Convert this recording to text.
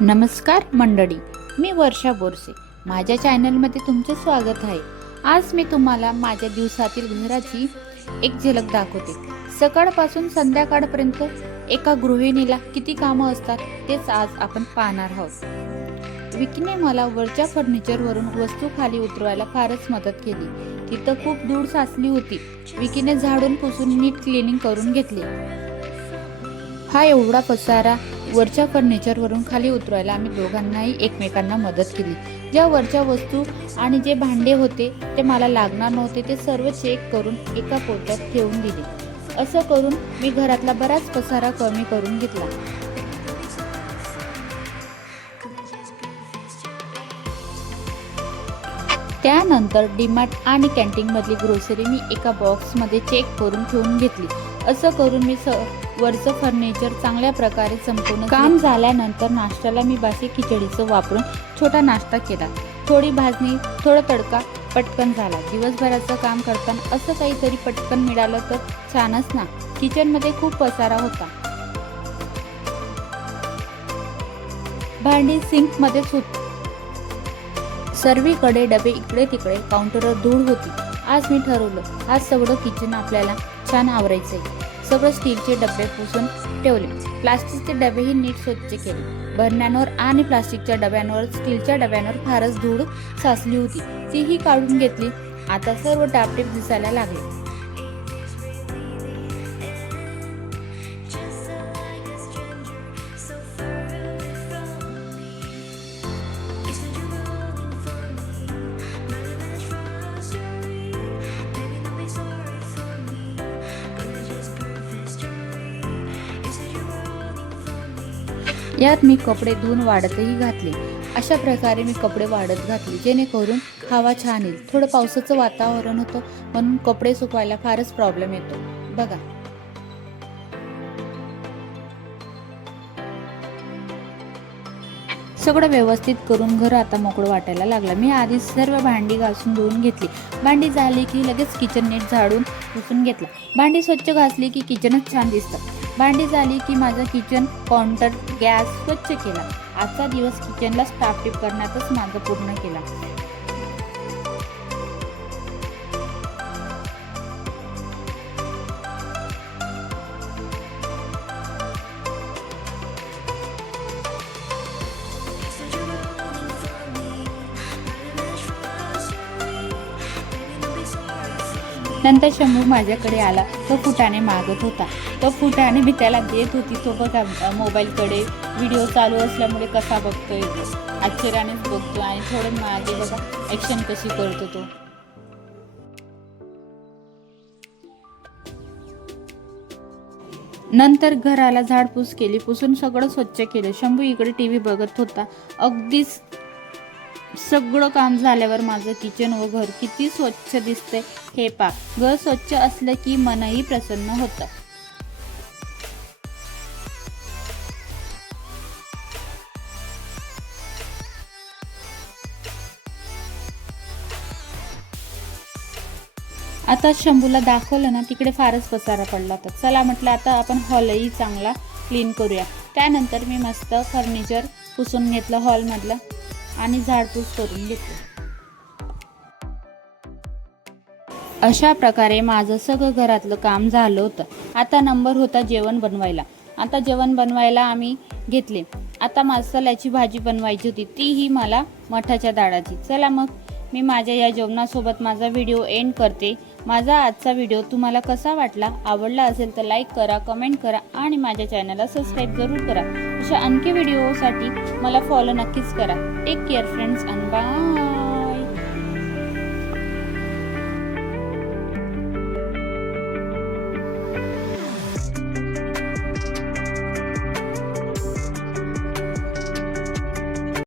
नमस्कार मंडळी, मी वर्षा बोरसे. माझ्या चॅनलमध्ये तुमचे स्वागत आहे. आज मी तुम्हाला माझ्या दिवसातील घराची एक झलक दाखवते. सकाळपासून संध्याकाळपर्यंत एका गृहिणीला किती कामं असतात तेच आज आपण पाहणार आहोत. विकीने मला वरच्या फर्निचरवरून वस्तू खाली उतरवायला फारच मदत केली. तिथं खूप धूळ साचली होती. विकीने झाडून पुसून नीट क्लिनिंग करून घेतली. हा एवढा पसारा वरच्या फर्निचरवरून खाली उतरवायला आम्ही दोघांनाही एकमेकांना मदत केली. ज्या वरच्या वस्तू आणि जे भांडे होते ते मला लागणार नव्हते ते सर्व चेक करून एका पोत्यात ठेवून दिले. असं करून मी घरातला बराच पसारा कमी करून घेतला. त्यानंतर डीमार्ट आणि कॅन्टीन मधली ग्रोसरी मी एका बॉक्समध्ये चेक करून ठेवून घेतली. असं करून मी वरचं फर्निचर चांगल्या प्रकारे संपूर्ण काम झाल्यानंतर नाश्त्याला मी बासी खिचडीचं वापरून छोटा नाश्ता केला. थोडी भाजणी, थोडा तडका, पटकन झाला. दिवसभराचं काम करताना असं काहीतरी पटकन मिळालं तर छानच ना. किचनमध्ये खूप पसारा होता. भांडी सिंकमध्येच होती. सर्वीकडे डबे, इकडे तिकडे काउंटरवर धूळ होती. आज मी ठरवलं आज सगळं किचन आपल्याला छान आवरायचंय. सगळं स्टीलचे डबे पुसून ठेवले. प्लास्टिकचे डबेही नीट स्वच्छ केले. बरण्यांवर आणि प्लास्टिकच्या डब्यांवर, स्टीलच्या डब्यांवर फारच धूळ साचली होती. तीही काढून घेतली. आता सर्व टापटीप दिसायला लागले. यात मी कपडे धुवून वाळतही घातले. अशा प्रकारे मी कपडे वाळत घातले जेणेकरून हवा छान येईल. थोडं पावसाचं वातावरण होतं म्हणून कपडे सुकवायला फारच प्रॉब्लेम येतो. बघा, सगळं व्यवस्थित करून घर आता मोकळं वाटायला लागलं. मी आधी सर्व भांडी घासून धुवून घेतली. भांडी झाली की लगेच किचन नीट झाडून पुसून घेतला. भांडी स्वच्छ घासली की किचनच छान दिसतं. भांडी झाली की माझा किचन काउंटर, गॅस स्वच्छ केला. आजचा दिवस किचनला टापटीप करण्यातच माझा पूर्ण केला. नंतर शंभू माझ्याकडे आला. तो फुटाणे मागत होता. तो फुटाणे मी त्याला देत होती. तो बघा मोबाईलकडे व्हिडिओ चालू असल्यामुळे कसा बघतोय, आश्चर्यानेच बघतो आणि थोडं मागे बघा ॲक्शन कशी करतो तो. नंतर घराला झाडपूस केली. पुसून सगळं स्वच्छ केलं. शंभू इकडे टीव्ही बघत होता. अगदीच सगळं काम झाल्यावर माझं किचन व घर किती स्वच्छ दिसते हे पा. घर स्वच्छ असलं की मनही प्रसन्न होतं. आता शंभूला दाखवलं ना, तिकडे फारच पसारा पडला होता. चला म्हटलं आता आपण हॉलही चांगला क्लीन करूया. त्यानंतर मी मस्त फर्निचर पुसून घेतलं हॉलमधलं आणि झाडपूस करून घेतलं. अशा प्रकारे माझं सगळं घरातलं काम झालं होतं. आता नंबर होता जेवण बनवायला. आता जेवण बनवायला आम्ही घेतले. आता मसाल्याची भाजी बनवायची होती, तीही मला मठाच्या डाळाची. चला मग मी माझ्या या जेवणासोबत माझा व्हिडिओ एंड करते. माझा आजचा व्हिडिओ तुम्हाला कसा वाटला? आवडला असेल तर लाईक करा, कमेंट करा आणि माझ्या चॅनलला सबस्क्राईब जरूर करा. अशा आणखी व्हिडिओसाठी मला फॉलो नक्कीच करा. Take care friends and bye.